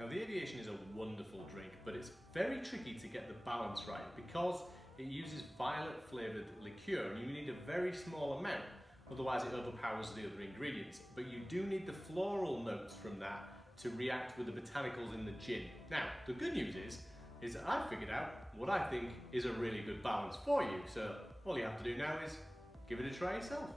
Now the Aviation is a wonderful drink, but it's very tricky to get the balance right because it uses violet flavoured liqueur and you need a very small amount, otherwise it overpowers the other ingredients. But you do need the floral notes from that to react with the botanicals in the gin. Now, the good news is that I've figured out what I think is a really good balance for you. So all you have to do now is give it a try yourself.